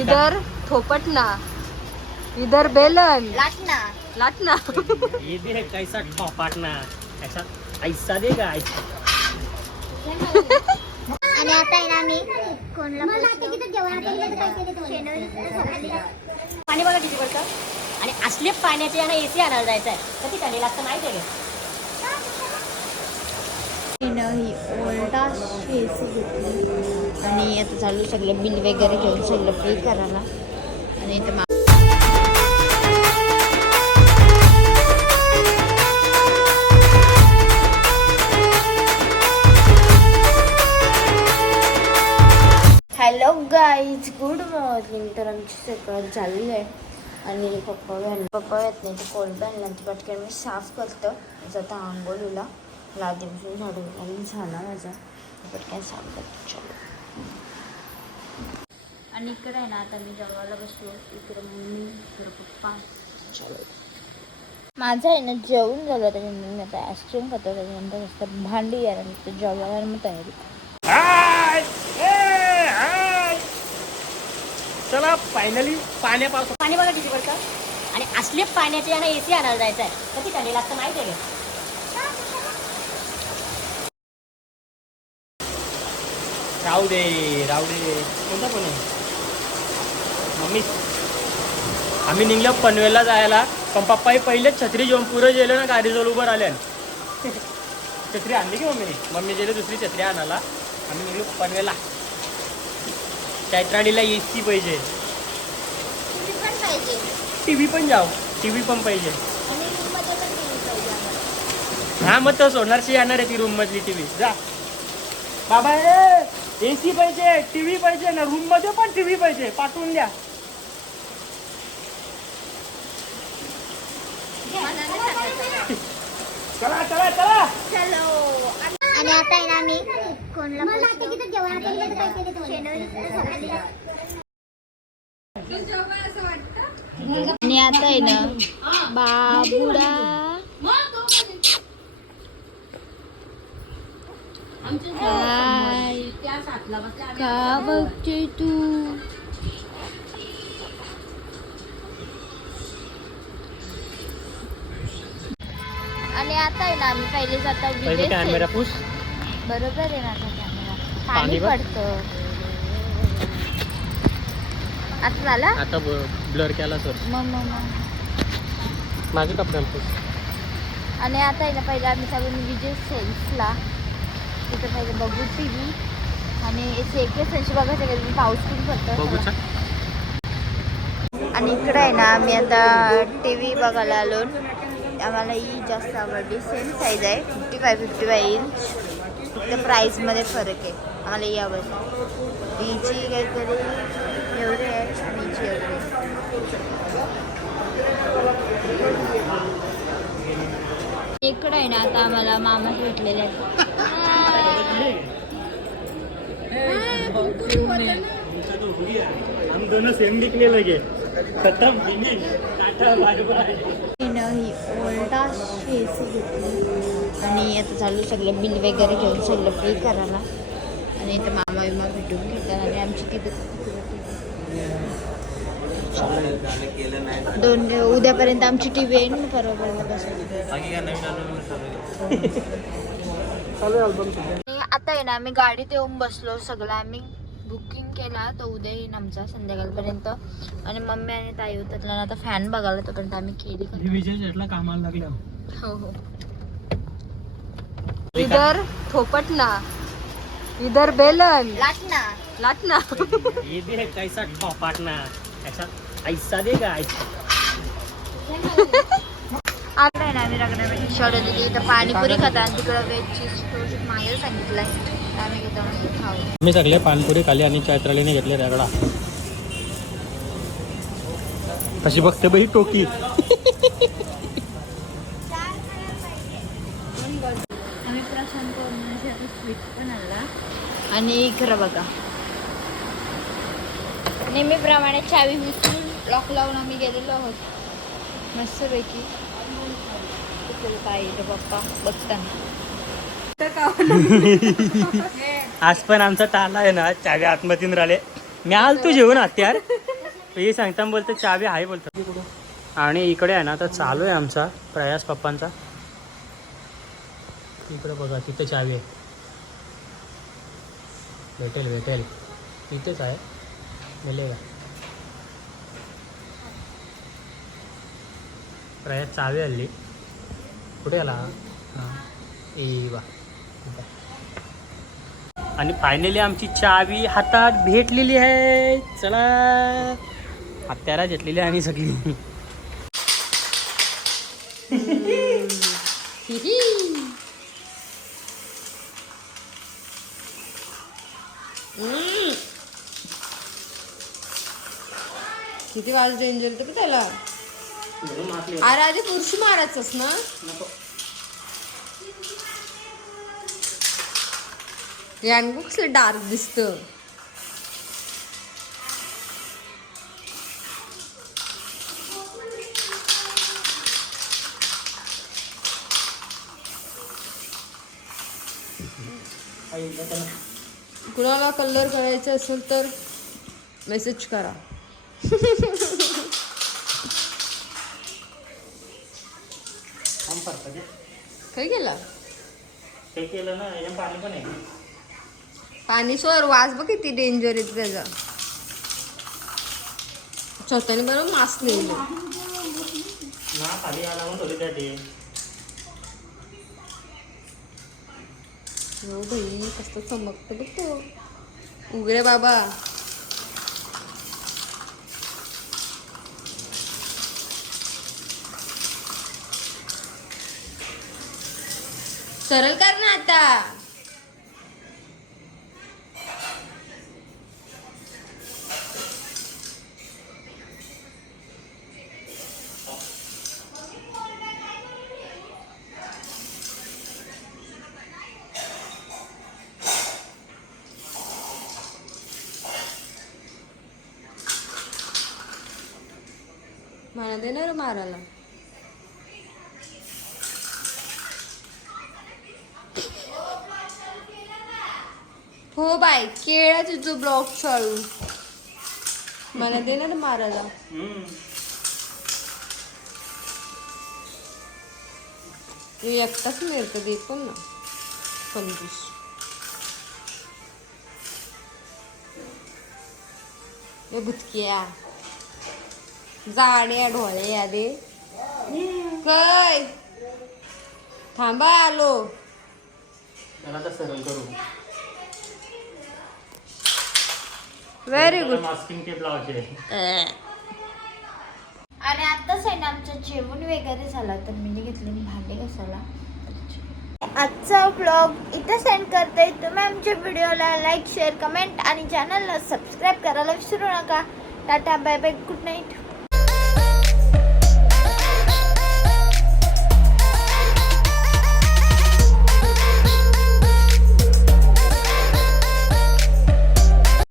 इधर थोपटना इधर बेलन. लाटना. लाटना. ये दे कैसा ठोपाटना ऐसा ऐसा दे का ऐसा आणि आता आहे ना मी कोणला पाणी बघा किती पडतं. आणि असले पाण्याचे यानं एसी आणायला जायचं आहे कधी चालेल लागतं माहिती आहे ही ओल्डा शेसी घेतली. आणि आता चालू सगळं बिल वगैरे घेऊन सगळं पे करायला. आणि इथं हॅलो गाईज गुड मॉर्निंग तर आमची सकाळ झाली आहे. आणि पप्पा घाल पप्पा येत नाही तर कोल्ड आणला पटकन मी साफ करतो. जाता आंघोळीला लादीपासून झाडू आणि झाला माझा पटकन चलो आणि इकडे आहे ना आता मी जेवायला बसलो. इकडे मम्मी इकडे पप्पा. चलो. माझं आहे ना जेवण झालं त्याच्यानंतर मी आता आईस्क्रीम खातो त्याच्यानंतर मस्त भांडी आहे ना जेवायला मग तयारी! चला फायनली पाण्यापासून पाणी बघा किती पडतं आणि असले पाण्याचे यानं एसी आणायला जायचं आहे कधी चालेल लागतं माहिती आहे राहू दे राहू दे कोणता पण आहे. मम्मी. आम्ही निघलो पनवेलला जायला. पण पप्पाही पहिलेच छत्री घेऊन पुरं गेलो ना गाडीजवळ उभं राहिल्यान. छत्री आणली की मम्मीने? मम्मी गेले दुसरी छत्री आणायला. आम्ही निघलो पनवेलला. चैत्राडीला ए सी पाहिजे. टी व्ही पण जाऊ टी व्ही पण पाहिजे टी व्ही हा मग तर सोनारशी येणार आहे ती रूम मधली टीव्ही. जा. बाबा ए सी पाहिजे टीव्ही पाहिजे ना रूममध्ये पण टीव्ही पाहिजे. पाठवून द्या. चला चला चला. आणि आता आहे ना मी कोणला आणि आता आहे ना बाबुडा हाय का बघते तू? आणि आता आहे ना आम्ही पहिले जाता पहिले विजय कॅमेरा पुस. बरोबर आहे माझा कॅमेरा पाणी. पडतं. आता झाला? आता ब्लर केला सर मग मग मग. माझे कपडे पुस. आणि आता आहे ना पहिलं आम्ही सगळं विजय सेल्सला तिथं पहिले बघू टी व्ही आणि एके सेल्सची बघायचं का तुम्ही पाऊस पण पडतो आणि इकडे आहे ना आम्ही आता टी व्ही बघायला आलो. आम्हाला ही जास्त आवडली. सेम साईज आहे. Fifty five fifty five inch फक्त प्राईसमध्ये फरक आहे. आम्हाला ही आवडली. हिची काहीतरी एवढी आहे आणि हिची एवढी आहे. इकडे आहे ना आता आम्हाला मामा भेटलेले आहेत. हम दोनों सेम दिखने लगे खत्म फिनिश टाटा बाय बाय तिनं ही ओल्डा एसी घेतली आणि आता चालू सगळं बिल वगैरे घेऊन सगळं पे करायला. आणि इथं मामा विमा भेटून घेतात आणि आमची तिथं दोन उद्यापर्यंत आमची टी व्ही येईल परवापर्यंत बसून आता आहे ना आम्ही गाडीत येऊन बसलो सगळं. आम्ही बुकिंग केला तर उद्या येईन आमचा संध्याकाळपर्यंत. आणि मम्मी आणि ताई होतात आणि आता फॅन बघायला तोपर्यंत आम्ही केली विजय शेटला कामाला लागल्या हो हो. इधर थोपटना. इधर बेलन. लाटना. लाटना. ये दे कैसा ठोपाटना ऐसा ऐसा दे का ऐसा आम्ही रगड्यामध्ये दिली इथं पाणीपुरी खाता आणि तिकडं वेज चीज टोस्ट मागे सांगितलंय. तर आम्ही घेतो म्हणजे खाऊ. मी सगळे पानपुरी खाली आणि चैत्रालीने घेतले रगडा. तशी बघते बाई टोकी. आणि इकडं बघा. नेहमीप्रमाणे चावी विसरून लॉक लावून आम्ही गेलेलो आहोत. मस्तपैकी. बघताना आज पण आमचा ताला आहे ना चावी आतमधून राहिले. मी आल तू जेवण हत्यार हे सांगता बोलतो चावी आहे बोलतो. आणि इकडे आहे ना आता चालू आहे आमचा प्रयास पप्पांचा. इकडे बघा तिथे चावी आहे. भेटेल भेटेल. तिथेच आहे. मिळेल प्रयास चावी हल्ली. कुठे आला? हां. ए वा. आणि फायनली आमची चावी हातात भेटलेली आहे. चला. हत्यारा घेतलेली आहे आणि सगळी. किती वाज डेंजर तर त्याला अरे आधी पुरुष मारायचंच ना कसलं डार्क दिसतं. कुणाला कलर करायचा असेल तर मेसेज करा. काय ते केलं ना पाणी पण आहे. पाणी सोर वास बघ किती डेंजर आहे त्याचा. स्वतःने बरोबर मास्क नेलं ना खाली आला म्हणून थोडी त्याची हो भाई कसं चमकतं बघ तो. उघडे बाबा. सरळ कर ना आता. मला देणार मारायला? हो बाय केळा तुझं ब्लॉक चालू. मला देणार मारायला. एकटाच मिळतं दे पण ना. कंजूस ए भुतक्या. जाड्या ढोळे यादे काय. थांबा आलो. सरळ करू. व्हेरी गुड मास्किंग टेप लावायचे आणि आताच आहे ना आमचं जेवण वगैरे झालं तर मी घेतले भांडे घासायला. आजचा ब्लॉग इथं सेंड करते. तुम्ही आमच्या व्हिडिओला लाईक शेअर कमेंट आणि चॅनलला सबस्क्राईब करायला विसरू नका. Tata bye bye good night